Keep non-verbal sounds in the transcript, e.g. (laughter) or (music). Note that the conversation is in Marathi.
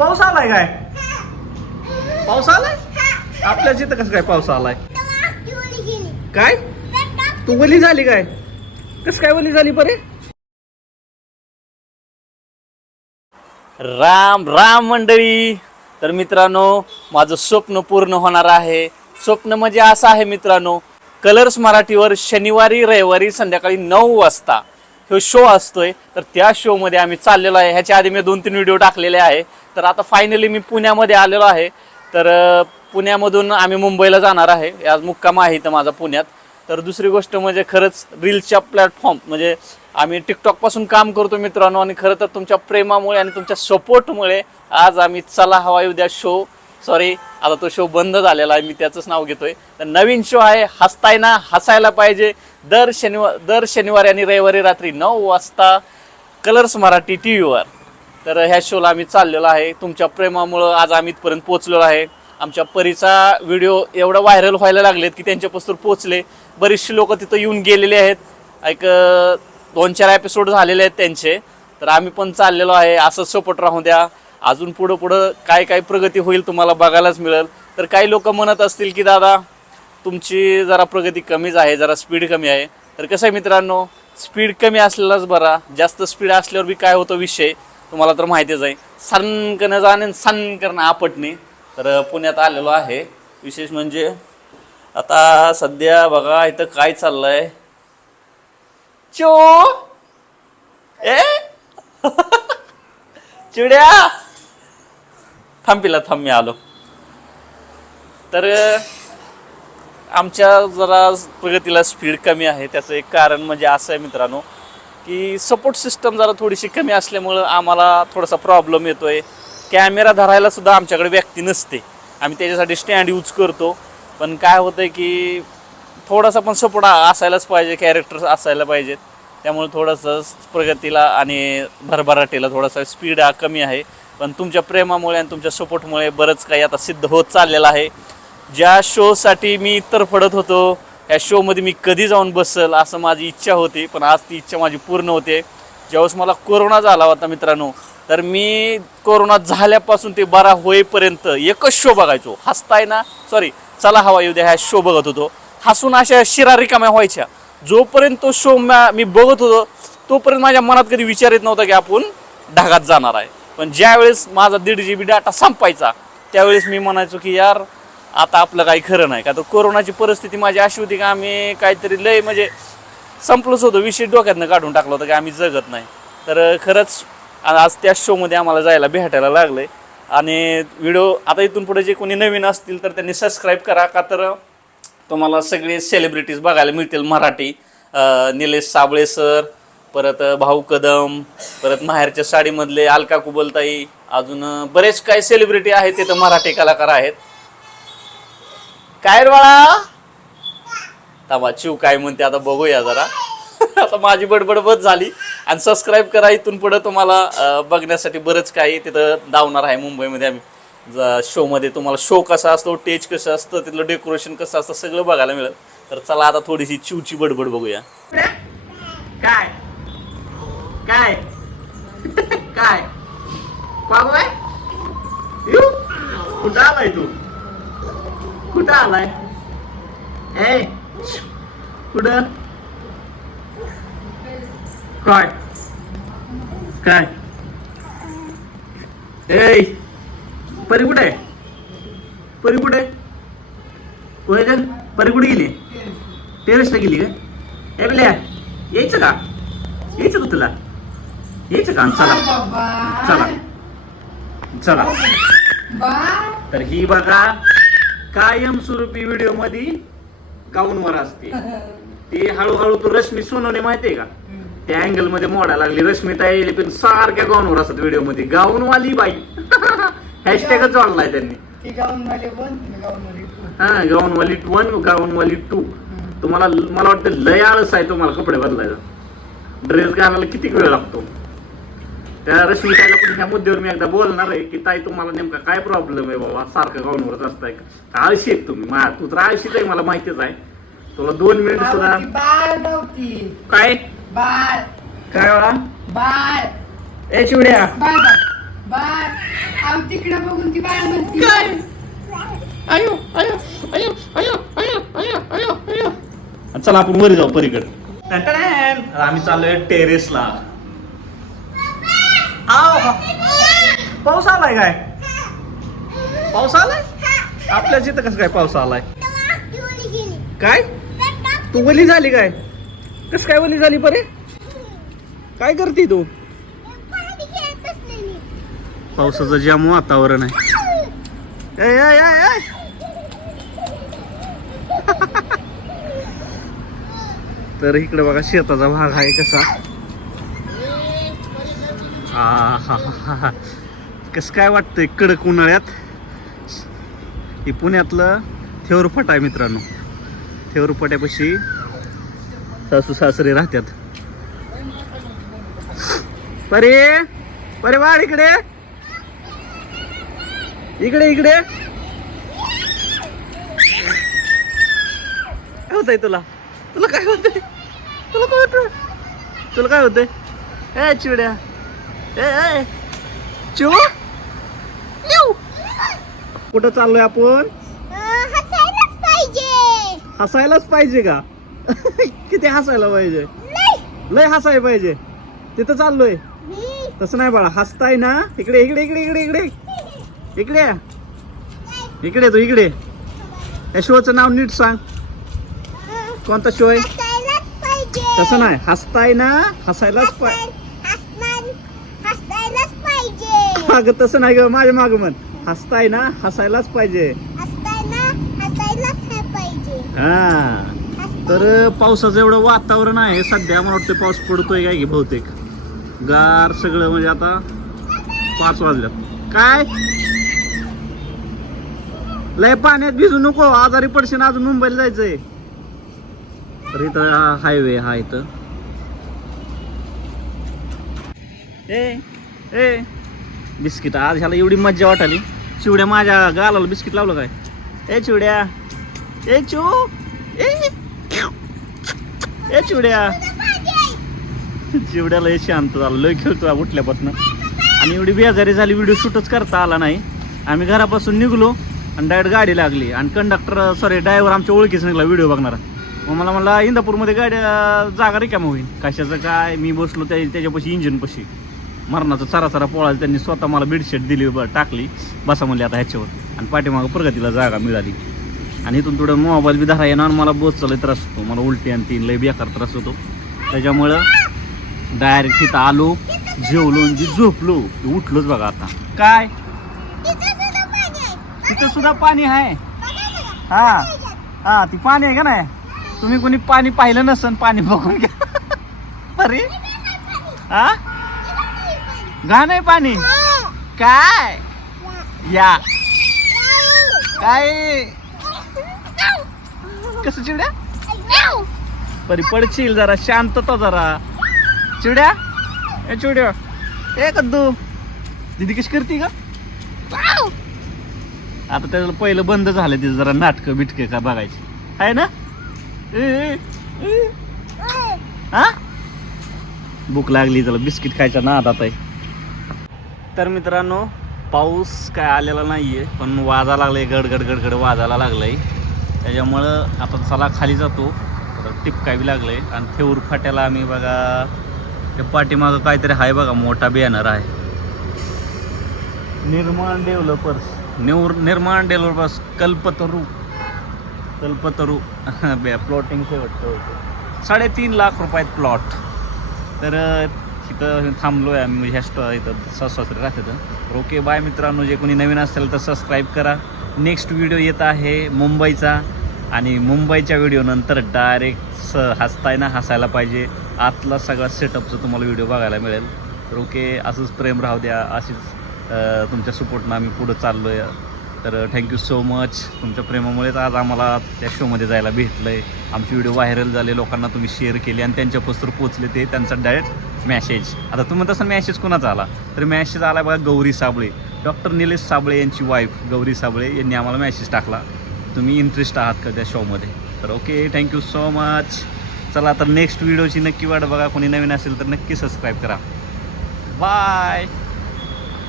पाऊस आलाय काय? पाऊस आलाय? आपल्या इथं कसं काय पाऊस आलाय? काय? तू वली झाली काय? कस काय वली झाली बरे राम राम मंडळी. तर मित्रांनो माझं स्वप्न पूर्ण होणार आहे. स्वप्न म्हणजे असं आहे मित्रांनो कलर्स मराठीवर शनिवारी रविवारी संध्याकाळी नऊ वाजता. ह्यो शो असतोय तर त्या शोमध्ये आम्ही चाललेलो आहे. ह्याच्या आधी मी दोन तीन व्हिडिओ टाकलेले आहे. तर आता फायनली मी पुण्यामध्ये आलेलो आहे. तर पुण्यामधून आम्ही मुंबईला जाणार आहे. आज मुक्काम आहे इथं माझा पुण्यात. तर दुसरी गोष्ट म्हणजे खरंच रील्सच्या प्लॅटफॉर्म म्हणजे आम्ही टिकटॉकपासून काम करतो मित्रांनो आणि खरं तर तुमच्या प्रेमामुळे आणि तुमच्या सपोर्टमुळे आज आम्ही चला हवा उद्या शो सॉरी आता तो शो बंद झालेला आहे मी त्याचंच नाव घेतोय. तर नवीन शो आहे हसताय ना हसायला पाहिजे. दर शनिवार दर शनिवारी आणि रविवारी रात्री नऊ वाजता कलर्स मराठी टी व्हीवर तर ह्या शोला आम्ही चाललेलो आहे. तुमच्या प्रेमामुळं आज आम्ही इथपर्यंत पोहोचलेलो आहे. आमच्या परीचा व्हिडिओ एवढा व्हायरल व्हायला लागलेत की त्यांच्यापासून पोचले बरीचशी लोक तिथं येऊन गेलेले आहेत. एक दोन चार एपिसोड झालेले आहेत त्यांचे. तर आम्ही पण चाललेलो आहे. असंच सपोर्ट राहू द्या. अजून पुढं पुढं काय काय प्रगती होईल तुम्हाला बघायलाच मिळेल. तर काही लोक म्हणत असतील की दादा तुमची जरा प्रगती कमीच आहे जरा स्पीड कमी आहे. तर कसं आहे मित्रांनो स्पीड कमी असलेलाच बरा. जास्त स्पीड असल्यावर बी काय होतो विषय? तुम्हाला तर माहितीच आहे. सनकनं जाणे सनकनं आपटणे. तर पुण्यात आलेलो आहे. विशेष म्हणजे आता सध्या बघा इथं काय चाललंय? चो ए चिड्या थांबिला थांब मी आलो. तर आमच्या जरा प्रगतीला स्पीड कमी आहे. त्याचं एक कारण म्हणजे असं आहे मित्रांनो की सपोर्ट सिस्टम जरा थोडीशी कमी असल्यामुळं आम्हाला थोडासा प्रॉब्लेम येतो आहे कॅमेरा धरायला सुद्धा आमच्याकडे व्यक्ती नसते. आम्ही त्याच्यासाठी स्टँड यूज करतो. पण काय होतंय की थोडासा पण सपोर्ट असायलाच पाहिजे कॅरेक्टर असायला पाहिजेत. त्यामुळे थोडंसं प्रगतीला आणि भरभराटीला थोडासा स्पीड हा कमी आहे. पण तुमच्या प्रेमामुळे आणि तुमच्या सपोर्टमुळे बरंच काही आता सिद्ध होत चाललेलं आहे. ज्या शोसाठी मी तरफडत होतो या शोमध्ये मी कधी जाऊन बसल असं माझी इच्छा होती पण आज ती इच्छा माझी पूर्ण होते. ज्यावेळेस मला कोरोना झाला होता मित्रांनो तर मी कोरोना झाल्यापासून ते बरा होईपर्यंत एकच शो बघायचो. हसताय ना? सॉरी चला हवा येऊ द्या ह्या शो बघत होतो. हसून अशा शिरा रिकाम्या व्हायच्या. जोपर्यंत तो शो मी बघत होतो तोपर्यंत माझ्या मनात कधी विचार येत नव्हता की आपण ढगात जाणार आहे. पण ज्यावेळेस माझा दीड जी बी डाटा संपायचा त्यावेळेस मी म्हणायचो की यार आता आपलं काही खरं नाही. का तर कोरोनाची परिस्थिती माझी अशी होती की आम्ही काहीतरी लय म्हणजे संपलंच होतो. विषय डोक्यातनं काढून टाकलं होतं की आम्ही जगत नाही. तर खरंच आज त्या शोमध्ये आम्हाला जायला भेटायला लागलं आहे आणि व्हिडिओ आता इथून पुढे जे कोणी नवीन असतील तर त्यांनी सबस्क्राईब करा. का तर तुम्हाला सगळे सेलिब्रिटीज बघायला मिळतील. मराठी निलेश साबळे सर परत भाऊ कदम परत माहेरच्या साडीमधले अलका कुबलताई अजून बरेच काही सेलिब्रिटी आहेत तिथं मराठी कलाकार आहेत. काय रे बाळा? थांबा चिव काय म्हणते आता बघूया जरा. (laughs) आता माझी बडबडबत झाली. आणि सबस्क्राईब करा इथून पुढे तुम्हाला बघण्यासाठी बरंच काही तिथं धावणार आहे मुंबईमध्ये आम्ही. शोमध्ये तुम्हाला शो कसा असतो टेज कसं असतं तिथलं डेकोरेशन कसं असतं सगळं बघायला मिळेल. तर चला आता थोडीशी चिवची बडबड बघूया. काय? काय? काय? बाय कुठं आलाय तू? कुठं आलाय? ए कुठं? काय? काय? ए परी कुठे? परी कुठे? आहे? का? परी कुठे गेली? टेरेसला गेली का? ए बिल्या यायचं का? यायचं का तुला? यायचं का चला. चला. चला तर ही बघा कायमस्वरूपी व्हिडिओमध्ये गाऊनवर असते. ती हळूहळू तू रश्मी सोनवणे माहितीये का? त्या अँगलमध्ये मोडायला लागली रश्मिता येईल पण सारख्या गाऊनवर असतात व्हिडिओमध्ये. गाऊनवाली बाई. (laughs) हॅशटॅगच वाढलाय त्यांनी. ती गाऊन वाले वन मी गाऊन वाले टू. हा गाऊनवाली वन गाऊनवाली टू तुम्हाला मला वाटतं लय आळस आहे तुम्हाला कपडे बदलायला. ड्रेस घालायला किती वेळ लागतो? त्या रश्मिताईला पण ह्या मुद्द्यावर मी एकदा बोलणार आहे की ताई तुम्हाला नेमका काय प्रॉब्लेम आहे बाबा? सारखं गाऊनवरच असताय का? आळशी आहेत तुम्ही? मा तू तर आळशीच आहे मला माहितीच आहे. तुला दोन मिनिट सुद्धा बाळ नव्हती. काय? बाळ. काय वेळा बाळ. ए चिवड्या. बाळ बाळ. बाळ. आव तिकडे बघून ती बाळ म्हणती अयो अयो अयो अयो अयो अयो अयो अयो. चला आपण वरी जाऊ परीकडे आम्ही चाललोय टेरेसला हा पाऊस आलाय काय? पाऊस आलाय? आपल्या इथं कसं काय पाऊस आलाय? काय? तू वली झाली काय? कस काय वली झाली बरे? काय करते तू? पावसाचं जाम वातावरण आहे. (laughs) तर इकडे बघा शेताचा भाग आहे कसा. हा, हा, हा, हा. कसं काय वाटतंय कडक उन्हाळ्यात? हे पुण्यातलं थेवरफट आहे मित्रांनो. थेवरफट्यापाशी सासू सासरे राहतात. परे परे वाढ इकडे. इकडे इकडे. काय होतंय तुला? तुला काय होतंय? तुला काय होतंय? तुला काय होतंय? ए चिवड्या. चिव. कुठं चाललोय आपण? हसायलाच पाहिजे. हसायलाच पाहिजे का? (laughs) किती हसायला पाहिजे? लय हसायला पाहिजे. तिथं चाललोय. तसं नाही बाळा हसताय ना. इकडे इकडे इकडे इकडे इकडे. इकडे. इकडे तू इकडे. या शोचं नाव नीट सांग. कोणता शो आहे? तसं नाही. हसताय ना हसायलाच पाहिजे हसणार हसायलाच पाहिजे अगं तसं नाही ग माझ्या माग म्हण. हसताय ना हसायलाच पाहिजे. हा. तर पावसाचं एवढं वातावरण आहे सध्या मला वाटतं पाऊस पडतोय काय की बहुतेक. गार सगळं म्हणजे आता पाच वाजल्यात. काय? लय पाण्यात भिजू नको आजारी पडशील अजून मुंबईला जायचंय. तर इथं हायवे हा इथं. ए ए. बिस्किट. आज ह्याला एवढी मज्जा वाटाली. चिवड्या माझ्या गालाला बिस्किट लावलं काय? ए चिवड्या. ए चू. ए. ए चिवड्या. चिवड्याला हे शांत झालं. लय खेळतो उठल्यापासून. आणि एवढी बेजारी झाली व्हिडिओ शूटच करता आला नाही. आम्ही घरापासून निघलो आणि डायरेक्ट गाडी लागली. आणि कंडक्टर सॉरी ड्रायव्हर आमच्या ओळखीच निघाला व्हिडिओ बघणारा. मग मला म्हणला इंदापूरमध्ये गाड्या जागा रिकाम होईल. कशाचं काय? मी बसलो त्या त्याच्यापाशी इंजिनपाशी मरणाचा चारा चारा पोळा त्यांनी स्वतः मला बेडशीट दिली ब- टाकली. बसा म्हणली आता ह्याच्यावर. आणि पाठीमागं प्रगतीला जागा मिळाली. आणि इथून थोडं मोबाईल बी धरा येणार आणि मला बोच चालय त्रास होतो. मला उलटी आणि तीन लय बेकार त्रास होतो. त्याच्यामुळं डायरेक्ट तिथं आलो जेवलो आणि जी झोपलो उठलोच बघा आता. काय? तिथं सुद्धा पाणी आहे. हा. हा ती पाणी आहे का नाही? तुम्ही कोणी पाणी पाहिलं नसन पाणी बघून घ्या. (laughs) अरे. हा? घाण आहे पाणी. काय? या. काय? कसं चिवड्या? परी पडशील जरा शांतता जरा. चिवड्या? ए चिवड्या. ए कद्दू. दिदी कशी करते का आता त्याला पहिलं बंद झालं तिचं जरा नाटकं बिटकं का बघायची. आहे ना? हा? भूक लागली त्याला बिस्किट खायच्या आता आहे. तर मित्रांनो पाऊस काय आलेला नाहीये पण वाजा लागलाय गडगड गडगड वाजायला लागलाय. त्याच्यामुळं आता चला खाली जातो. तर टिपकावी लागलंय. आणि थेऊर फाट्याला आम्ही बघा त्या पाठीमागं काहीतरी आहे बघा मोठा बॅनर आहे. निर्माण डेव्हलपर्स निवर निर्माण डेव्हलपर्स कल्पतरू. कल्पतरू. (laughs) प्लॉटिंग शेवटचं साडेतीन लाख रुपयात प्लॉट तर तिथं थांबलो आहे आम्ही म्हणजे ह्या स्टॉ इथं सासरे राहतात. तर ओके बाय मित्रांनो जे कोणी नवीन असेल तर सबस्क्राईब करा. नेक्स्ट व्हिडिओ येत आहे मुंबईचा आणि मुंबईच्या व्हिडिओनंतर डायरेक्ट स हसताय ना हसायला पाहिजे. आतला सगळा सेटअपचं तुम्हाला व्हिडिओ बघायला मिळेल. तर ओके असंच प्रेम राहू द्या अशीच तुमच्या सपोर्टनं आम्ही पुढं चाललो आहे तर थँक्यू सो मच तुमच्या प्रेमामुळेच आज आम्हाला त्या शोमध्ये जायला भेटलं आहे आमचे व्हिडिओ व्हायरल झाले लोकांना तुम्ही शेअर केले आणि त्यांच्या पोस्टर पोचले ते. त्यांचा डायरेक्ट मॅसेज आता तुम्ही तसा मॅसेज कोणाचा आला? तर मॅसेज आला बघा गौरी साबळे. डॉक्टर निलेश साबळे यांची वाईफ गौरी साबळे यांनी आम्हाला मॅसेज टाकला. तुम्ही इंटरेस्ट आहात का त्या शोमध्ये तर ओके थँक्यू सो मच चला तर नेक्स्ट व्हिडिओची नक्की वाट बघा. कोणी नवीन असेल तर नक्की सबस्क्राईब करा. बाय